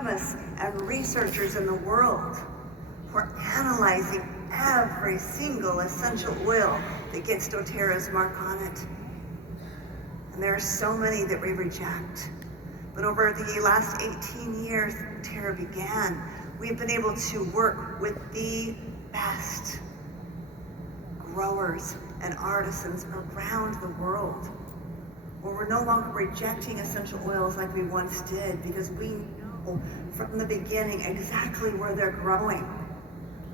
chemists and researchers in the world who are analyzing every single essential oil that gets doTERRA's mark on it. And there are so many that we reject. But over the last 18 years doTERRA began, we've been able to work with the best growers and artisans around the world, where we're no longer rejecting essential oils like we once did, because we know from the beginning exactly where they're growing.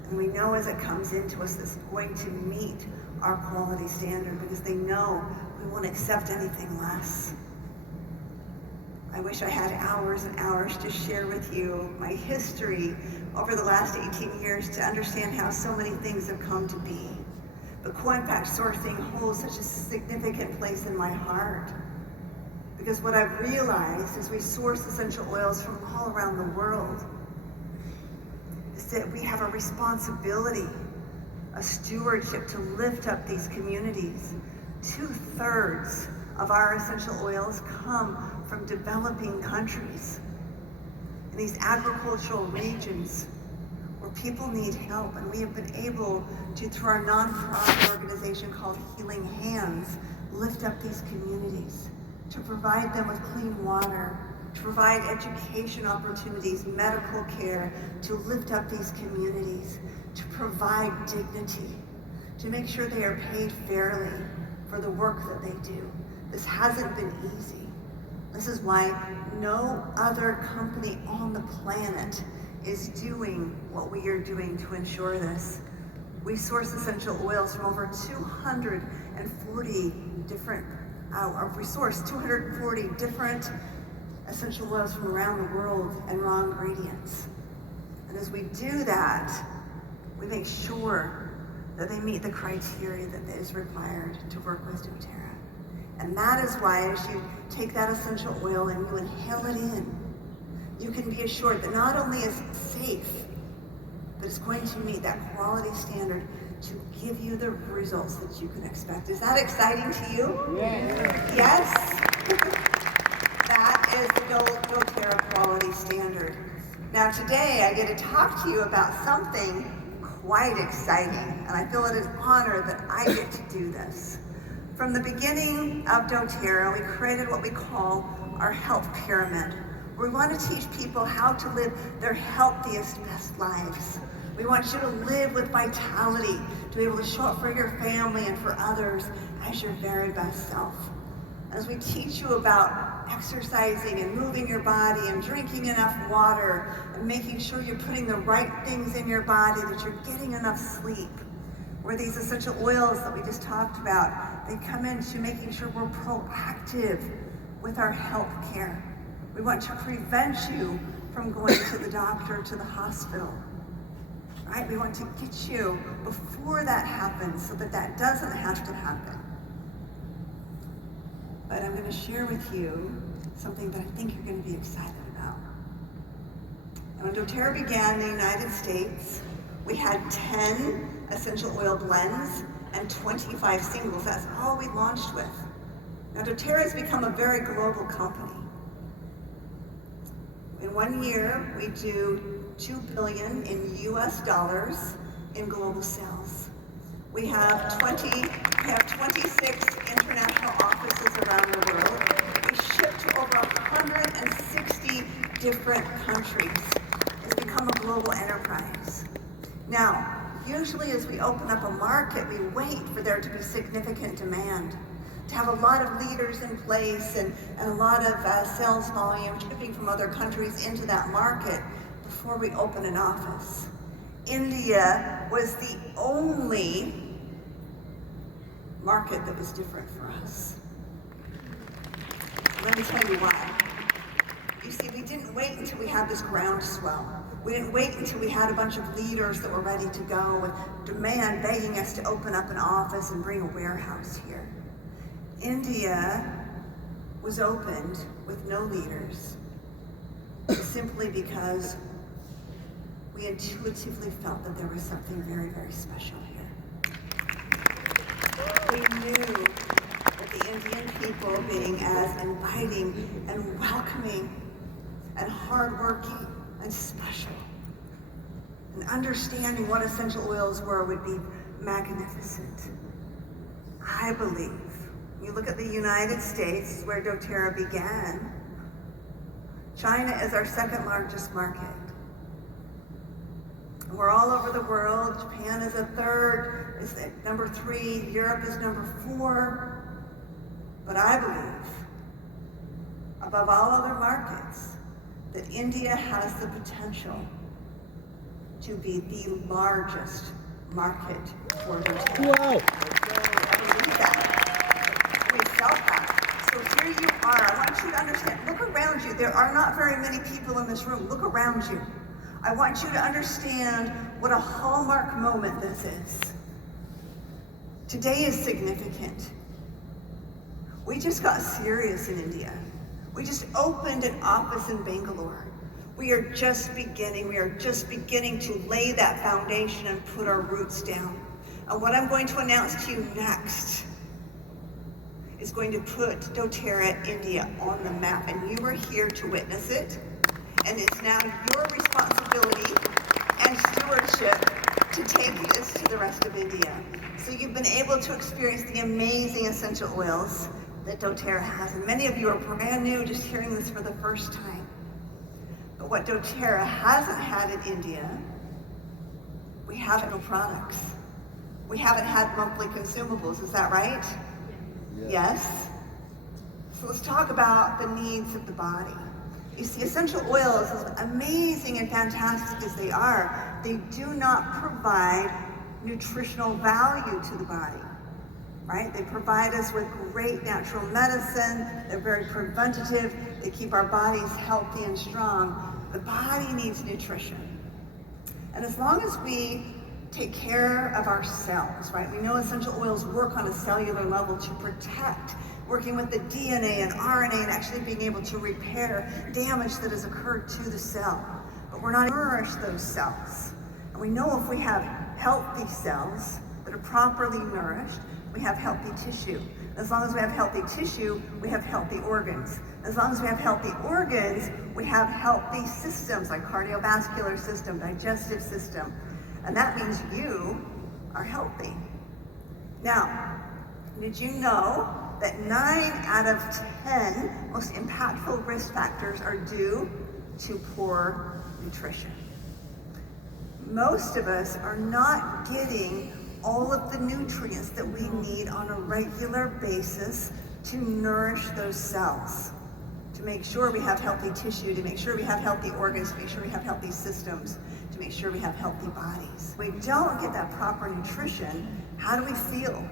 And we know as it comes into us, it's going to meet our quality standard, because they know we won't accept anything less. I wish I had hours and hours to share with you my history over the last 18 years to understand how so many things have come to be. But co-impact sourcing holds such a significant place in my heart, because what I've realized as we source essential oils from all around the world is that we have a responsibility, a stewardship to lift up these communities. 2/3 of our essential oils come from developing countries, in these agricultural regions where people need help. And we have been able to, through our nonprofit organization called Healing Hands, lift up these communities, to provide them with clean water, to provide education opportunities, medical care, to lift up these communities, to provide dignity, to make sure they are paid fairly for the work that they do. This hasn't been easy. This is why no other company on the planet is doing what we are doing to ensure this. We source essential oils from over 240 different, we source 240 different essential oils from around the world and raw ingredients. And as we do that, we make sure that they meet the criteria that is required to work with doTERRA. And that is why as you take that essential oil and you inhale it in, you can be assured that not only is it safe, but it's going to meet that quality standard to give you the results that you can expect. Is that exciting to you? Yes? That is the doTERRA quality standard. Now today I get to talk to you about something quite exciting, and I feel it an honor that I get to do this. From the beginning of doTERRA, we created what we call our health pyramid, where we want to teach people how to live their healthiest, best lives. We want you to live with vitality, to be able to show up for your family and for others as your very best self. As we teach you about exercising and moving your body and drinking enough water and making sure you're putting the right things in your body, that you're getting enough sleep, where these essential oils that we just talked about, they come into making sure we're proactive with our health care. We want to prevent you from going to the doctor, to the hospital, right? We want to get you before that happens so that that doesn't have to happen. But I'm going to share with you something that I think you're going to be excited about. And when doTERRA began in the United States, we had 10 essential oil blends and 25 singles. That's all we launched with. Now doTERRA has become a very global company. In 1 year, we do $2 billion in US dollars in global sales. We have 26 international offices around the world. We ship to over 160 different countries. It's become a global enterprise. Now, usually as we open up a market, we wait for there to be significant demand, to have a lot of leaders in place and a lot of sales volume shipping from other countries into that market before we open an office. India was the only market that was different for us. Let me tell you why. You see, we didn't wait until we had this groundswell. We didn't wait until we had a bunch of leaders that were ready to go with demand begging us to open up an office and bring a warehouse here. India was opened with no leaders, simply because we intuitively felt that there was something very, very special here. We knew that the Indian people, being as inviting and welcoming and hardworking and special. And understanding what essential oils were would be magnificent. I believe. You look at the United States, where doTERRA began. China is our second largest market. We're all over the world. Japan is a third, is at number 3. Europe is number 4. But I believe, above all other markets, that India has the potential to be the largest market for doTERRA. Wow. We felt that. So here you are. I want you to understand. Look around you. There are not very many people in this room. Look around you. I want you to understand what a hallmark moment this is. Today is significant. We just got serious in India. We just opened an office in Bangalore. We are just beginning. We are just beginning to lay that foundation and put our roots down. And what I'm going to announce to you next is going to put doTERRA India on the map. And you are here to witness it. And it's now your responsibility and stewardship to take this to the rest of India. So you've been able to experience the amazing essential oils that doTERRA has. And many of you are brand new, just hearing this for the first time. But what doTERRA hasn't had in India, we have no products. We haven't had monthly consumables, is that right? Yes? So let's talk about the needs of the body. You see, essential oils, as amazing and fantastic as they are, they do not provide nutritional value to the body, right? They provide us with great natural medicine. They're very preventative. They keep our bodies healthy and strong. The body needs nutrition. And as long as we take care of our cells, right? We know essential oils work on a cellular level to protect, working with the DNA and RNA and actually being able to repair damage that has occurred to the cell. But we're not nourish those cells. And we know if we have healthy cells that are properly nourished, we have healthy tissue. As long as we have healthy tissue, we have healthy organs. As long as we have healthy organs, we have healthy systems like cardiovascular system, digestive system. And that means you are healthy. Now, did you know that 9 out of 10 most impactful risk factors are due to poor nutrition? Most of us are not getting all of the nutrients that we need on a regular basis to nourish those cells, to make sure we have healthy tissue, to make sure we have healthy organs, to make sure we have healthy systems, to make sure we have healthy bodies. When we don't get that proper nutrition, how do we feel?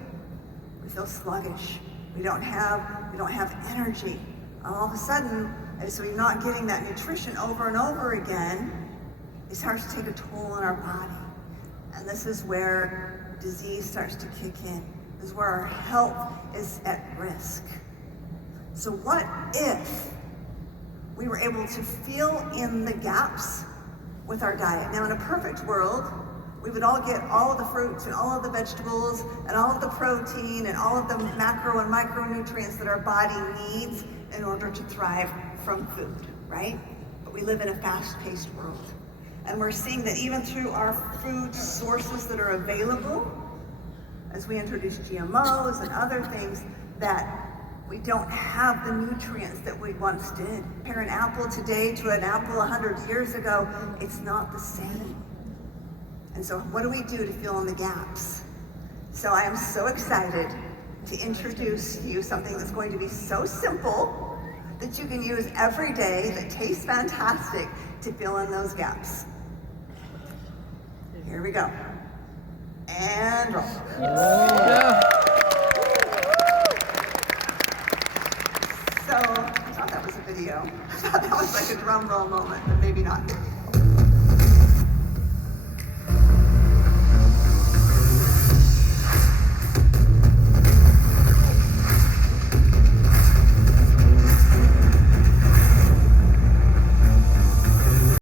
We feel sluggish. We don't have energy. All of a sudden, as we're not getting that nutrition over and over again, it starts to take a toll on our body. And this is where disease starts to kick in. This is where our health is at risk. So what if we were able to fill in the gaps with our diet? Now, in a perfect world, we would all get all of the fruits and all of the vegetables and all of the protein and all of the macro and micronutrients that our body needs in order to thrive from food, right? But we live in a fast-paced world. And we're seeing that even through our food sources that are available, as we introduce GMOs and other things, that we don't have the nutrients that we once did. Compare an apple today to an apple 100 years ago, it's not the same. And so what do we do to fill in the gaps? So I am so excited to introduce to you something that's going to be so simple that you can use every day, that tastes fantastic, to fill in those gaps. Here we go. And roll. Yeah. So I thought that was a video. I thought that was like a drum roll moment.